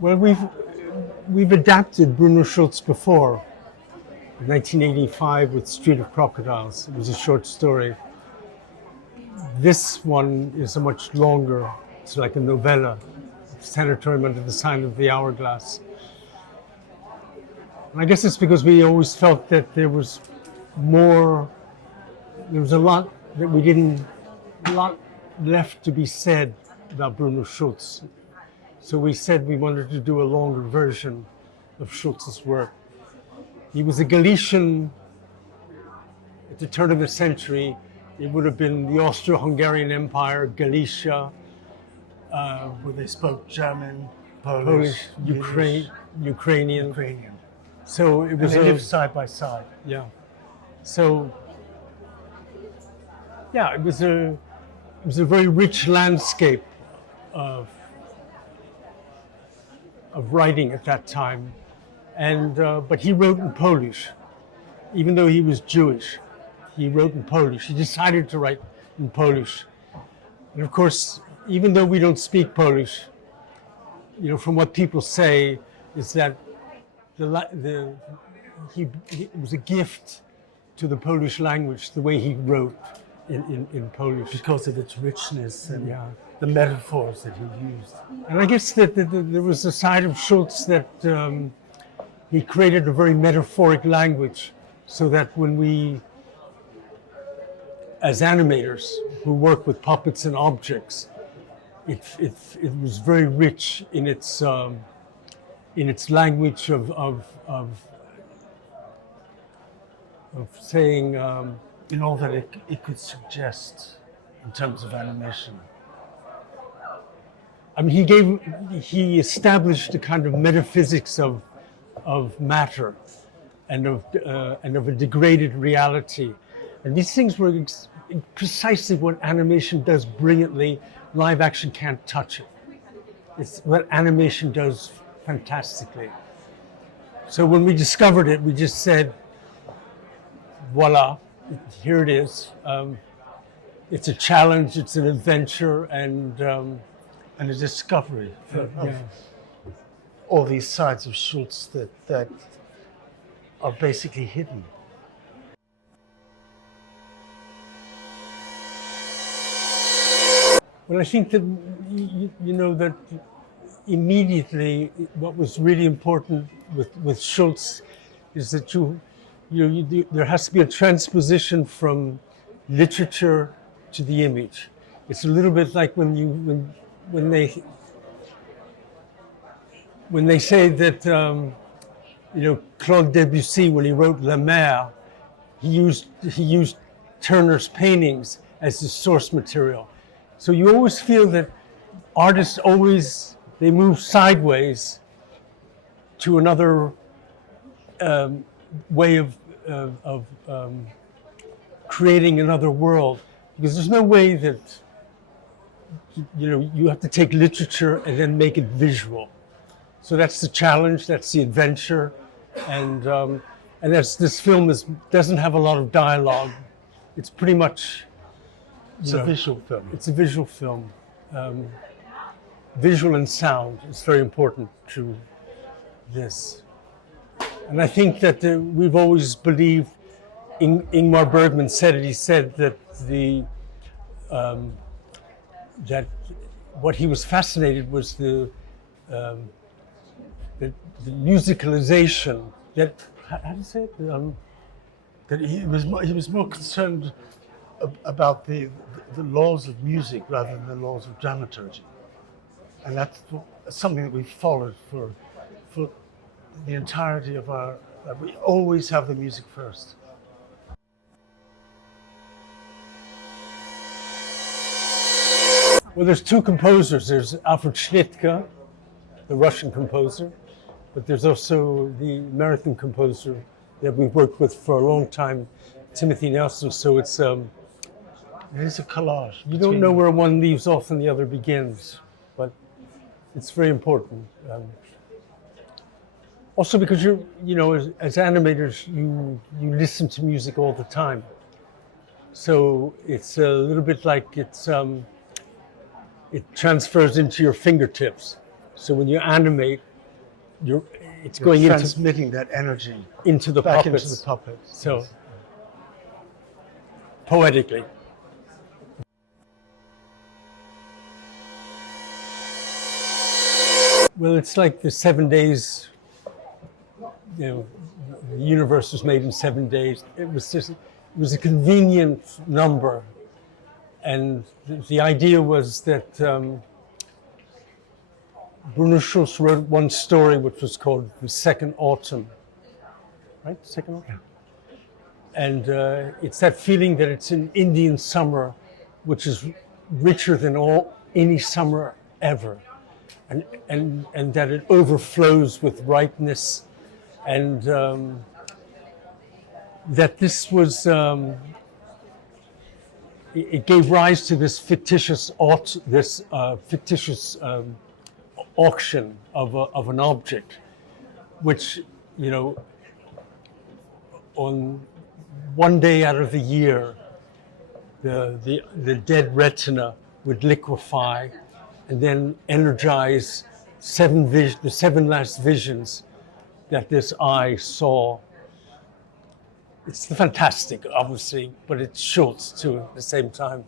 Well, we've adapted Bruno Schulz before. In 1985 with Street of Crocodiles. It was a short story. This one is a much longer, it's like a novella, Sanatorium under the sign of the Hourglass. And I guess it's because we always felt that there was a lot that we didn't, a lot left to be said about Bruno Schulz. So we said we wanted to do a longer version of Schulz's work. He was a Galician at the turn of the century. It would have been the Austro-Hungarian Empire, Galicia. Where they spoke German, Polish, Ukrainian. So it was they lived side by side. Yeah. So yeah, it was a very rich landscape of writing at that time. And but he wrote in Polish, even though he was Jewish. He wrote in Polish. He decided to write in Polish. And of course, even though we don't speak Polish, you know, from what people say, is that it was a gift to the Polish language, the way he wrote in Polish. Because of its richness and the metaphors that he used. And I guess that there was a side of Schulz that he created a very metaphoric language, so that when we, as animators who work with puppets and objects, it was very rich in its language of saying, in all that it could suggest in terms of animation. I mean, he established a kind of metaphysics of matter and of a degraded reality. And these things were precisely what animation does brilliantly. Live action can't touch it. It's what animation does fantastically. So when we discovered it, we just said, voila, here it is. It's a challenge, it's an adventure, and a discovery of all these sides of Schulz that are basically hidden. Well, I think that, you know, that immediately what was really important with Schulz is that there has to be a transposition from literature to the image. It's a little bit like when they say that you know, Claude Debussy, when he wrote La Mer, he used Turner's paintings as the source material. So you always feel that artists they move sideways to another way of creating another world, because there's no way that, you know, you have to take literature and then make it visual. So that's the challenge, that's the adventure, and this film doesn't have a lot of dialogue. It's pretty much a visual film. It's a visual film. Visual and sound is very important to this. And I think that we've always believed, Ingmar Bergman said it, he said that that what he was fascinated was the musicalization, that, how do you say it? That he was more concerned about the laws of music rather than the laws of dramaturgy. And that's something that we followed for the entirety of we always have the music first. Well, there's two composers. There's Alfred Schnittke, the Russian composer, but there's also the American composer that we've worked with for a long time, Timothy Nelson. So it is a collage. You don't know where one leaves off and the other begins, but it's very important. Also because you know, as animators, you listen to music all the time. So it's a little bit like it transfers into your fingertips. So when you animate, it's You're going transmitting that energy into the back puppets. into the puppets. So poetically. Well, it's like the 7 days. You know, the universe was made in 7 days. It was a convenient number, and the idea was that Bruno Schulz wrote one story which was called The Second Autumn, right? Second Autumn. And it's that feeling that it's an Indian summer, which is richer than any summer ever, and that it overflows with ripeness, and that this was it gave rise to this fictitious auction of an object, which, you know, on one day out of the year, the dead retina would liquefy and then energize the seven last visions that this eye saw. It's fantastic, obviously, but it's Schulz too at the same time.